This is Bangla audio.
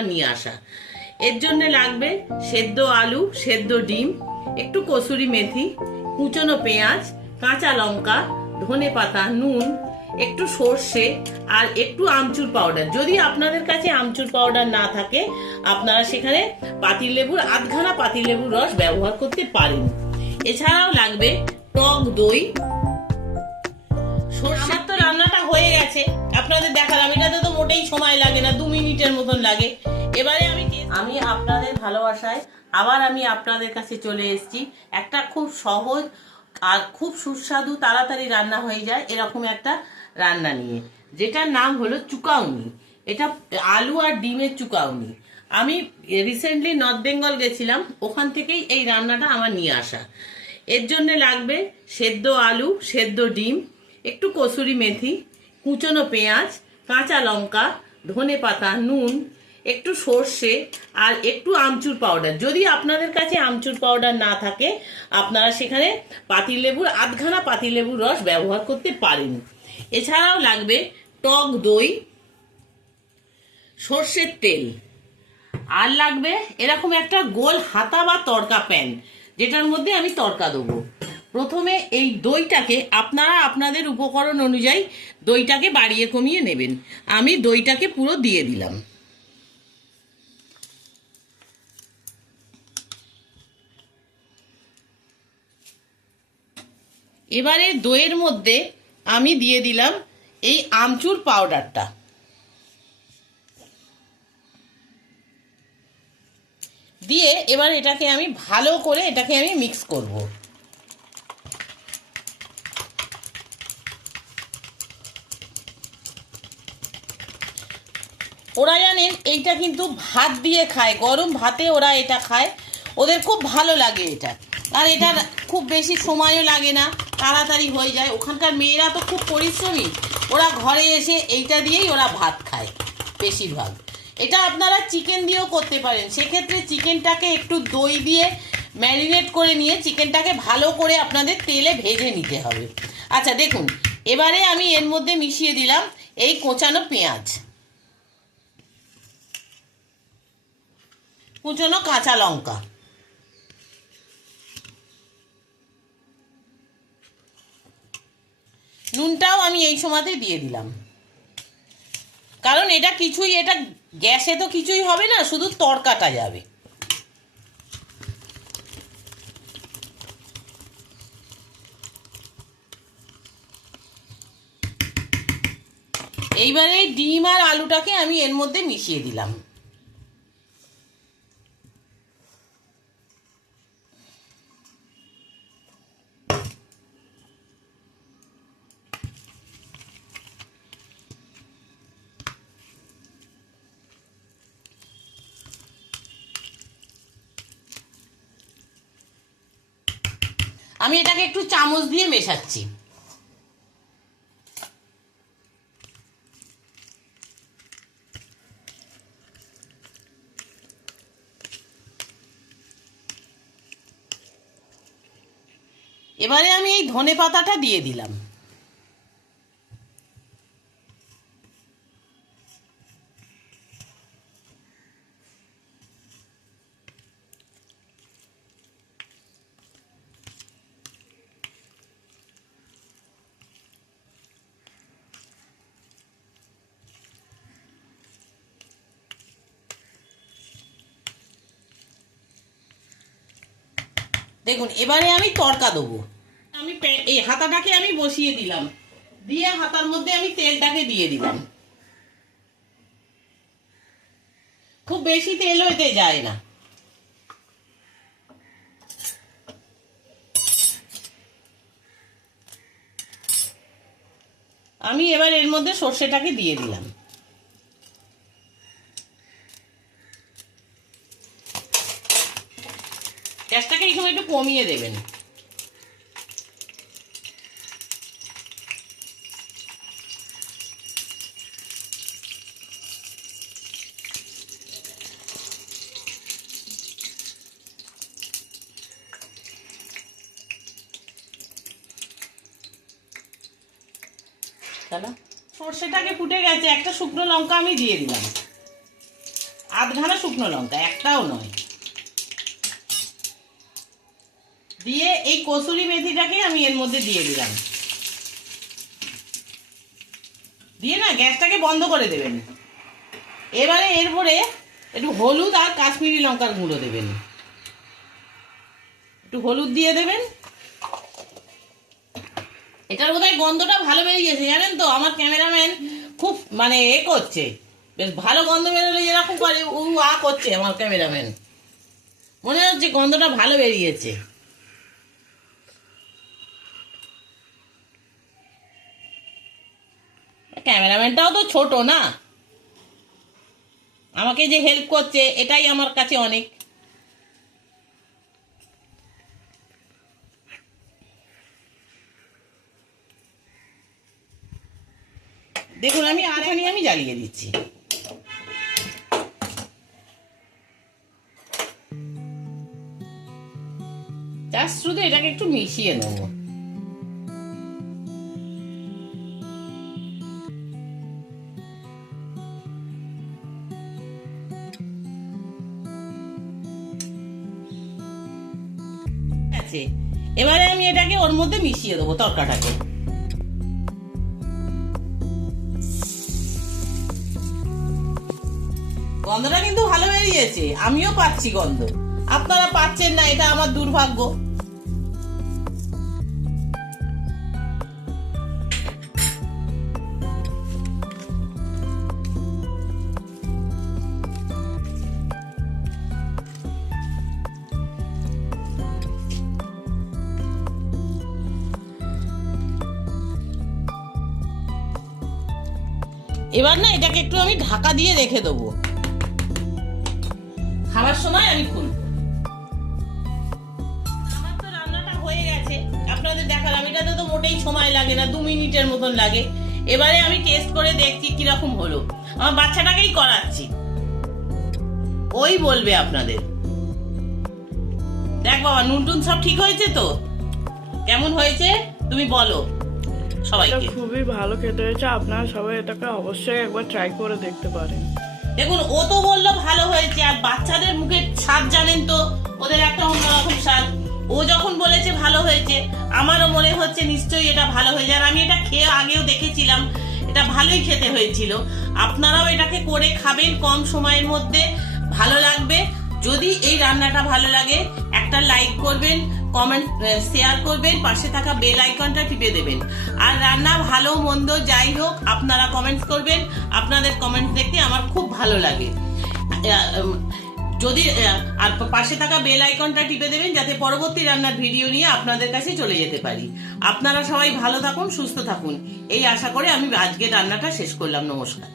আমার নিয়ে আসা। এর জন্য লাগবে সেদ্ধ আলু, সেদ্ধ ডিম, একটু কসুরি মেথি, কুচনো পেঁয়াজ, কাঁচা লঙ্কা, ধনেপাতা, নুন, একটু সর্ষে আর একটু আমচুর পাউডার। যদি আপনাদের কাছে আমচুর পাউডার না থাকে আপনারা সেখানে পাতিলেবুর আধখানা পাতিলেবুর রস ব্যবহার করতে পারেন। এছাড়াও লাগবে টক দই। আমার তো রান্নাটা হয়ে গেছে, আপনাদের দেখালাম। এটাতে তো মোটেই সময় লাগে না, 2 মিনিটের মতন লাগে। এবারে আমি আপনাদের ভালোবাসায় আবার আমি আপনাদের কাছে চলে এসেছি একটা খুব সহজ আর খুব সুস্বাদু, তাড়াতাড়ি রান্না হয়ে যায় এরকম একটা রান্না নিয়ে, যেটার নাম হলো চুকাউনি। এটা আলু আর ডিমের চুকাউনি। আমি রিসেন্টলি নর্থ বেঙ্গল গেছিলাম, ওখান থেকেই এই রান্নাটা আমার নিয়ে আসা। এর জন্য লাগবে সেদ্ধ আলু, সেদ্ধ ডিম, একটু কসুরি মেথি, কুচনো পেঁয়াজ, কাঁচা লঙ্কা, ধনেপাতা, নুন, একটু সর্ষে আর একটু আমচুর পাউডার। যদি আপনাদের কাছে আমচুর পাউডার না থাকে আপনারা সেখানে পাতিলেবুর আধখানা পাতিলেবুর রস ব্যবহার করতে পারেন। এছাড়াও লাগবে টক দই, সর্ষের তেল, আর লাগবে এরকম একটা গোল হাতা বা তড়কা প্যান, যেটার মধ্যে আমি তড়কা দেবো। প্রথমে এই দইটাকে আপনারা আপনাদের উপকরণ অনুযায়ী দইটাকে বাড়িয়ে কমিয়ে নেবেন। আমি দইটাকে পুরো দিয়ে দিলাম। এবারে দইয়ের মধ্যে আমি দিয়ে দিলাম এই আমচুর পাউডারটা। দিয়ে এবার এটাকে আমি ভালো করে মিক্স করব। ওরা জানেন এইটা কিন্তু ভাত দিয়ে খায়, গরম ভাতে ওরা এটা খায়, ওদের খুব ভালো লাগে এটা। আর এটা খুব বেশি সময়ও লাগে না, তাড়াতাড়ি হয়ে যায়। ওখানকার মেয়েরা তো খুব পরিশ্রমী, ওরা ঘরে এসে এইটা দিয়েই ওরা ভাত খায় বেশিরভাগ। এটা আপনারা চিকেন দিয়েও করতে পারেন, সেক্ষেত্রে চিকেনটাকে একটু দই দিয়ে ম্যারিনেট করে নিয়ে চিকেনটাকে ভালো করে আপনাদের তেলে ভেজে নিতে হবে। আচ্ছা দেখুন, এবারে আমি এর মধ্যে মিশিয়ে দিলাম এই কোচানো পেঁয়াজ, কুচনো কাঁচা লঙ্কা, নুনটাও আমি এই সময়তে দিয়ে দিলাম, কারণ এটা গ্যাসে তো কিছুই হবে না, শুধু তড়কাটা যাবে। এইবারে ডিম আর আলুটাকে আমি এর মধ্যে মিশিয়ে দিলাম। আমি এটাকে একটু চামচ দিয়ে মেশাচ্ছি। এবারে আমি এই ধনেপাতাটা দিয়ে দিলাম। দেখুন এবারে আমি তড়কা দেবো। আমি এই হাতাটাকে আমি বসিয়ে দিলাম, দিয়ে হাতার মধ্যে আমি তেলটাকে দিয়ে দিলাম। খুব বেশি তেলও এতে যায় না। আমি এবার এর মধ্যে সর্ষেটাকে দিয়ে দিলাম। গ্যাসটাকে এই সময় একটু কমিয়ে দেবেন। সর্ষেটাকে ফুটে গেছে, একটা শুকনো লঙ্কা আমি দিয়ে দিলাম। আধখানা শুকনো লঙ্কা, একটাও নয়। দিয়ে এই কসুরি মেথিটাকে আমি এর মধ্যে দিয়ে দিলাম। দিয়ে না গ্যাসটাকে বন্ধ করে দেবেন। এবারে এরপরে একটু হলুদ আর কাশ্মীরি লঙ্কার গুঁড়ো দেবেন। একটু হলুদ দিয়ে দেবেন। এটার বোধহয় গন্ধটা ভালো বেরিয়েছে, জানেন তো? আমার ক্যামেরাম্যান খুব মানে করছে, বেশ ভালো গন্ধ বেরোলে যেরকম করে ও করছে আমার ক্যামেরাম্যান। মনে হচ্ছে গন্ধটা ভালো বেরিয়েছে। ক্যামেরাম্যানটাও তো ছোট না, আমাকে যে হেল্প করছে এটাই আমার কাছে অনেক। দেখুন আমি আরেকখানি আমি জ্বালিয়ে দিচ্ছি। জাস্ট শুধু এটাকে একটু মিশিয়ে নেবো। এবারে আমি এটাকে ওর মধ্যে মিশিয়ে দেবো, তরকাটাকে। গন্ধটা কিন্তু ভালো বেরিয়েছে, আমিও পাচ্ছি গন্ধ, আপনারা পাচ্ছেন না, এটা আমার দুর্ভাগ্য। এবার না এটাকে একটু আমি ঢাকা দিয়ে রেখে দেবো, খাবার সময় আমি খুলবো। আমার তো রান্নাটা হয়ে গেছে, আপনাদের দেখালাম। এটাতে তো মোটেই সময় লাগে না, 2 মিনিটের মতন লাগে। এবারে আমি টেস্ট করে দেখছি কিরকম হলো। আমার বাচ্চাটাকেই করাচ্ছি, ওই বলবে আপনাদের। দেখ বাবা, নুন টুন সব ঠিক হয়েছে তো? কেমন হয়েছে তুমি বলো সবাইকে। খুবই ভালো খেতে হয়েছে, আপনারা সবাই এটাকে অবশ্যই একবার ট্রাই করে দেখতে পারেন। দেখুন ও তো বললো ভালো হয়েছে, আর বাচ্চাদের মুখের স্বাদ জানেন তো, ওদের একটা অন্যরকম স্বাদ। ও যখন বলেছে ভালো হয়েছে, আমারও মনে হচ্ছে নিশ্চয়ই এটা ভালো হয়েছে। আর আমি এটা খেয়ে আগেও দেখেছিলাম, এটা ভালোই খেতে হয়েছিল। আপনারাও এটাকে করে খাবেন কম সময়ের মধ্যে, ভালো লাগবে। যদি এই রান্নাটা ভালো লাগে একটা লাইক করবেন, কমেন্ট শেয়ার করবেন, পাশে থাকা বেল আইকনটা টিপে দেবেন। আর রান্না ভালো মন্দ যাই হোক আপনারা কমেন্টস করবেন, আপনাদের কমেন্টস দেখতে আমার খুব ভালো লাগে। যদি আর পাশে থাকা বেল আইকনটা টিপে দেবেন, যাতে পরবর্তী রান্নার ভিডিও নিয়ে আপনাদের কাছে চলে যেতে পারি। আপনারা সবাই ভালো থাকুন, সুস্থ থাকুন, এই আশা করে আমি আজকে রান্নাটা শেষ করলাম। নমস্কার।